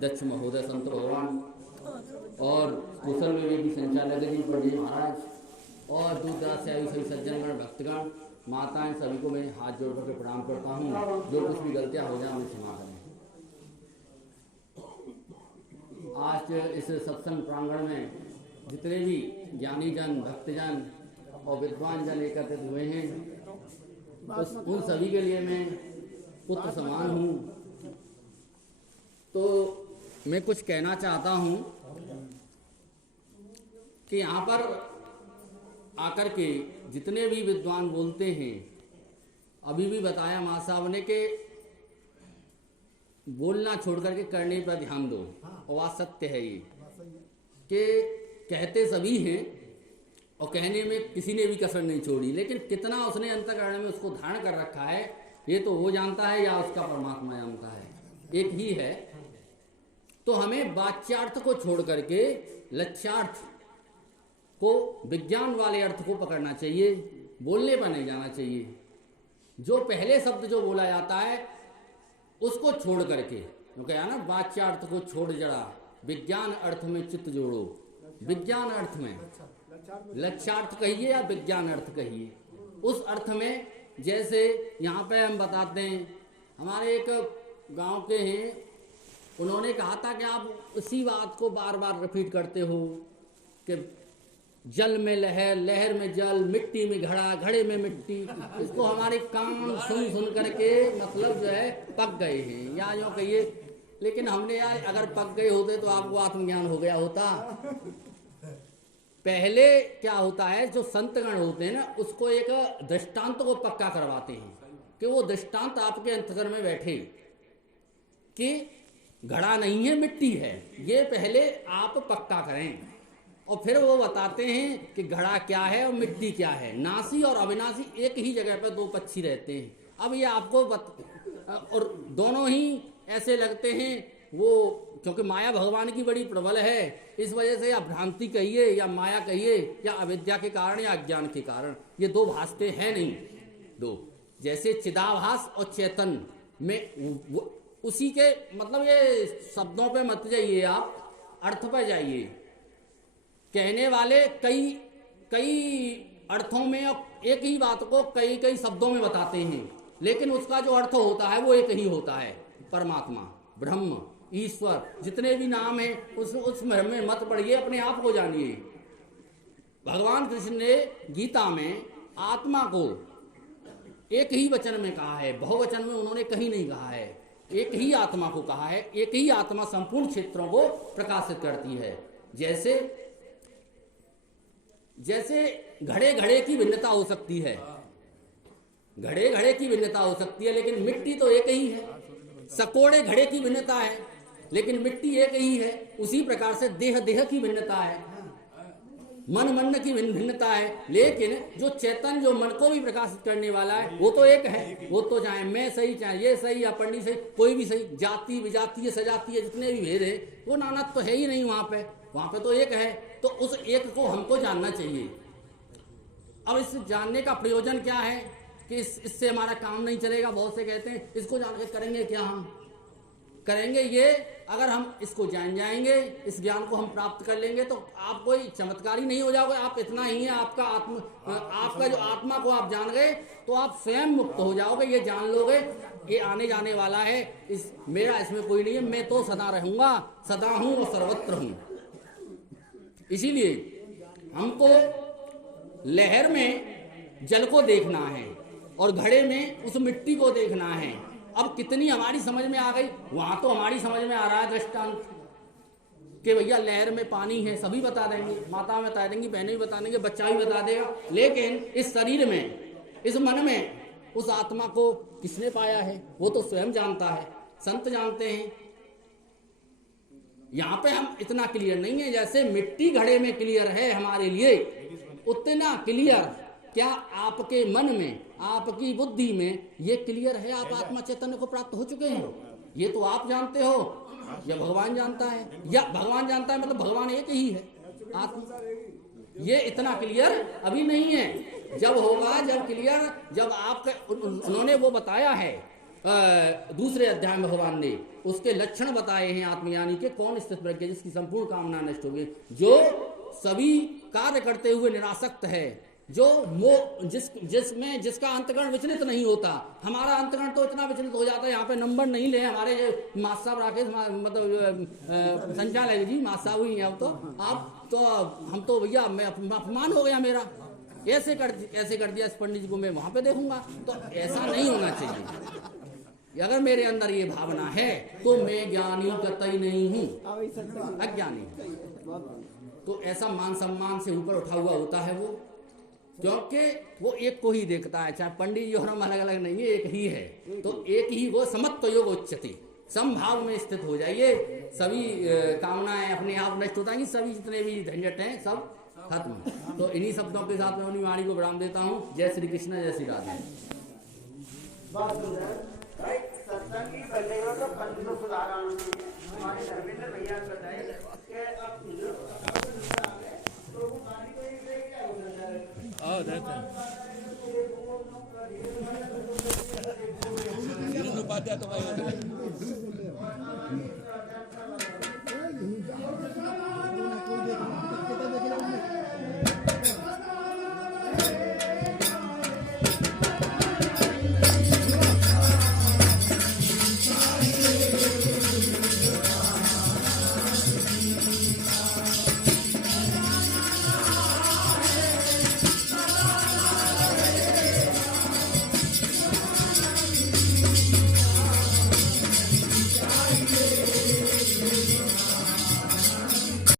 अध्यक्ष महोदय संत भगवान और कुशल विवेक की संचालक जी पंडित महाराज और दूर दराज से आयु सभी सज्जनगण भक्तगण माताएं सभी को मैं हाथ जोड़ करके प्रणाम करता हूँ। जो कुछ भी गलतियाँ हो जाए मुझे क्षमा करें। आज इस सत्संग प्रांगण में जितने भी ज्ञानी जन भक्तजन और विद्वान जन एकत्रित हुए हैं उन सभी के लिए मैं पुत्र समान हूँ। तो मैं कुछ कहना चाहता हूँ कि यहाँ पर आकर के जितने भी विद्वान बोलते हैं, अभी भी बताया माँ साहब ने कि बोलना छोड़ करके करने पर ध्यान दो। और बात सत्य है ये कि कहते सभी हैं और कहने में किसी ने भी कसर नहीं छोड़ी, लेकिन कितना उसने अंतःकरण में उसको धारण कर रखा है ये तो वो जानता है या उसका परमात्मा जानता है, एक ही है। तो हमें वाच्यार्थ को छोड़ करके लक्ष्यार्थ को, विज्ञान वाले अर्थ को पकड़ना चाहिए, बोलने पर नहीं जाना चाहिए। जो पहले शब्द जो बोला जाता है उसको छोड़ करके, तो क्या ना, वाच्यार्थ को छोड़ जड़ा विज्ञान अर्थ में चित्त जोड़ो। विज्ञान अर्थ में लक्ष्यार्थ कहिए या विज्ञान अर्थ कहिए, उस अर्थ में जैसे यहाँ पे हम बताते हैं, हमारे एक गांव के हैं, उन्होंने कहा था कि आप उसी बात को बार बार रिपीट करते हो कि जल में लहर, लहर में जल, मिट्टी में घड़ा, घड़े में मिट्टी। इसको हमारे कान सुन सुन करके मतलब जो है पक गए हैं, या जो कहिए। लेकिन हमने यार अगर पक गए होते तो आपको आत्मज्ञान हो गया होता। पहले क्या होता है, जो संतगण होते हैं ना, उसको एक दृष्टांत को पक्का करवाते हैं कि वो दृष्टांत आपके अंतःकरण में बैठे कि घड़ा नहीं है, मिट्टी है, ये पहले आप पक्का करें। और फिर वो बताते हैं कि घड़ा क्या है और मिट्टी क्या है। नासी और अविनाशी एक ही जगह पर दो पक्षी रहते हैं। अब ये आपको और दोनों ही ऐसे लगते हैं, वो क्योंकि माया भगवान की बड़ी प्रबल है, इस वजह से या भ्रांति कहिए या माया कहिए या अविद्या के कारण या अज्ञान के कारण ये दो भासते हैं नहीं। दो जैसे चिदाभास और चेतन में उसी के मतलब, ये शब्दों पे मत जाइए, आप अर्थ पर जाइए। कहने वाले कई अर्थों में और एक ही बात को कई कई शब्दों में बताते हैं, लेकिन उसका जो अर्थ होता है वो एक ही होता है। परमात्मा, ब्रह्म, ईश्वर, जितने भी नाम हैं उस में मत पड़िए, अपने आप को जानिए। भगवान कृष्ण ने गीता में आत्मा को एक ही वचन में कहा है, बहुवचन में उन्होंने कहीं नहीं कहा है। एक ही आत्मा को कहा है। एक ही आत्मा संपूर्ण क्षेत्रों को प्रकाशित करती है। जैसे घड़े घड़े की भिन्नता हो सकती है, घड़े घड़े की भिन्नता हो सकती है, लेकिन मिट्टी तो एक ही है। सकोड़े घड़े की भिन्नता है, लेकिन मिट्टी एक ही है। उसी प्रकार से देह देह की भिन्नता है, मन मन की भिन्नता है, लेकिन जो चेतन, जो मन को भी प्रकाशित करने वाला है, वो तो एक है। वो तो चाहे मैं सही, चाहे ये सही या पंडित सही, कोई भी सही, जाति विजातीय सजातीय जितने भी भेद है, वो नाना तो है ही नहीं। वहां पे तो एक है। तो उस एक को हमको जानना चाहिए। अब इस जानने का प्रयोजन क्या है कि इससे हमारा काम नहीं चलेगा। बहुत से कहते हैं इसको जान के करेंगे क्या, हम करेंगे ये, अगर हम इसको जान जाएंगे, इस ज्ञान को हम प्राप्त कर लेंगे तो आप कोई चमत्कारी नहीं हो जाओगे। आप इतना ही है, आपका जो आत्मा को आप जान गए तो आप स्वयं मुक्त हो जाओगे। ये जान लोगे ये आने जाने वाला है, मेरा इसमें कोई नहीं है, मैं तो सदा रहूंगा, सदा हूं और सर्वत्र हूं। इसीलिए हमको लहर में जल को देखना है और घड़े में उस मिट्टी को देखना है। अब कितनी हमारी समझ में आ गई, वहां तो हमारी समझ में आ रहा है दृष्टांत कि भैया लहर में पानी है, सभी बता देंगे, माता बता देंगी, बहनें भी बता देंगे, बच्चा भी बता देगा। लेकिन इस शरीर में, इस मन में उस आत्मा को किसने पाया है, वो तो स्वयं जानता है, संत जानते हैं। यहाँ पे हम इतना क्लियर नहीं है, जैसे मिट्टी घड़े में क्लियर है हमारे लिए, उतना क्लियर क्या आपके मन में, आपकी बुद्धि में ये क्लियर है? आप आत्मा चैतन्य को प्राप्त हो चुके हैं? ये तो आप जानते हो या भगवान जानता है? या भगवान जानता है मतलब भगवान एक ही है आत्मा। ये इतना क्लियर अभी नहीं है। जब होगा, जब क्लियर, जब आपका उन्होंने वो बताया है दूसरे अध्याय में भगवान ने उसके लक्षण बताए हैं आत्मज्ञानी के। कौन स्थित प्रज्ञ, जिसकी संपूर्ण कामना नष्ट हो गई, जो सभी कार्य करते हुए निरासक्त है, जो जिसमें जिसका अंतकरण विचलित नहीं होता। हमारा अंतकरण तो इतना विचलित हो जाता है, यहाँ पे नंबर नहीं ले हमारे मास्टर साहब राकेश मतलब संचालक जी मास्टर साहब ही हैं। अब तो आप तो हम तो भैया मैं अपमान हो गया मेरा, ऐसे कर दिया इस पंडित जी को, मैं वहां पे देखूंगा। तो ऐसा नहीं होना चाहिए। अगर मेरे अंदर ये भावना है तो मैं ज्ञानी कतई नहीं हूँ, अज्ञानी। तो ऐसा मान सम्मान से ऊपर उठा हुआ होता है वो, क्योंकि वो एक को ही देखता है। चाहे पंडित जी और हम अलग अलग नहीं है, एक ही है। तो एक ही वो समत्व योग उच्चते, समभाव में स्थित हो जाइए। सभी कामनाएं अपने आप नष्ट हो जाएंगी, सभी जितने भी झंझट हैं सब खत्म। तो इन्हीं शब्दों के साथ मैं अपनी वाणी को विराम देता हूँ। जय श्री कृष्ण, जय Shri Radhe. Oh, that's it.